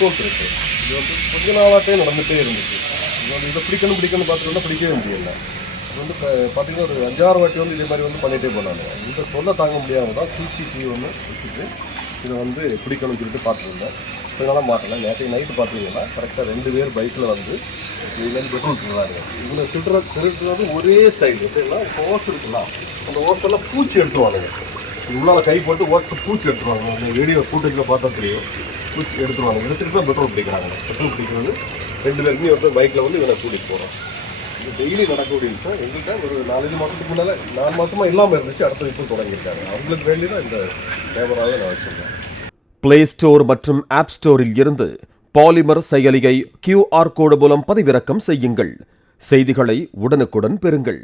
அசோல்ட் இருக்கு. இது வந்து கொஞ்ச நாளாட்டே நடந்துகிட்டே இருந்துச்சு. இது வந்து இதை பிடிக்கணும் பார்த்துட்டோம்னா பிடிக்கவே முடியல. அது வந்து பார்த்தீங்கன்னா ஒரு 5-6 வாட்டி வந்து இதே மாதிரி வந்து பண்ணிகிட்டே போனாங்க. இந்த தொல்லை தாங்க முடியாமல் தான் சிசிடிவி ஒன்று வச்சுட்டு இதை வந்து பிடிக்கணும்னு சொல்லிட்டு பார்த்துருந்தேன். இதனால் மாட்டல. நேற்று நைட்டு பார்த்தீங்கன்னா கரெக்டாக 2 பேர் பைக்கில் வந்து இதுலேருந்து பெட்ரோல் திருடுறாங்க. இதில் திருடுறது ஒரே ஸ்டைல் எப்படின்னா ஓஸ் இருக்குல்ல, அந்த ஓஸெல்லாம் பூச்சி எடுத்துருவானுங்க. உள்ளால கை போட்டு ஓட்டு பூச்சி எடுத்துருவாங்க. அந்த வீடியோ ஃபுட்டேஜில் பார்த்தா தெரியும். பூச்சி எடுத்துருவாங்க. எடுத்துகிட்டு தான் பெட்ரோல் பிடிக்கிறாங்க. பெட்ரோல் பிடிக்கிறது 2 பேருக்குமே ஒருத்தர் பைக்கில் வந்து இவனை கூட்டிகிட்டு போகிறோம். இது டெய்லி நடக்கக்கூடிய விஷயம். எங்கள்கிட்ட ஒரு 4-5 மாதத்துக்கு முன்னால் 4 மாதமாக இல்லாமல் இருந்துச்சு. அடுத்த இப்போ தொடங்கியிருக்காங்க. அவங்களுக்கு வேண்டி தான் இந்த கேமராவை நான் வச்சுருக்கேன். பிளே ஸ்டோர் மற்றும் ஆப் ஸ்டோரில் இருந்து பாலிமர் செயலியை QR கோடு மூலம் பதிவிறக்கம் செய்யுங்கள். செய்திகளை உடனுக்குடன் பெறுங்கள்.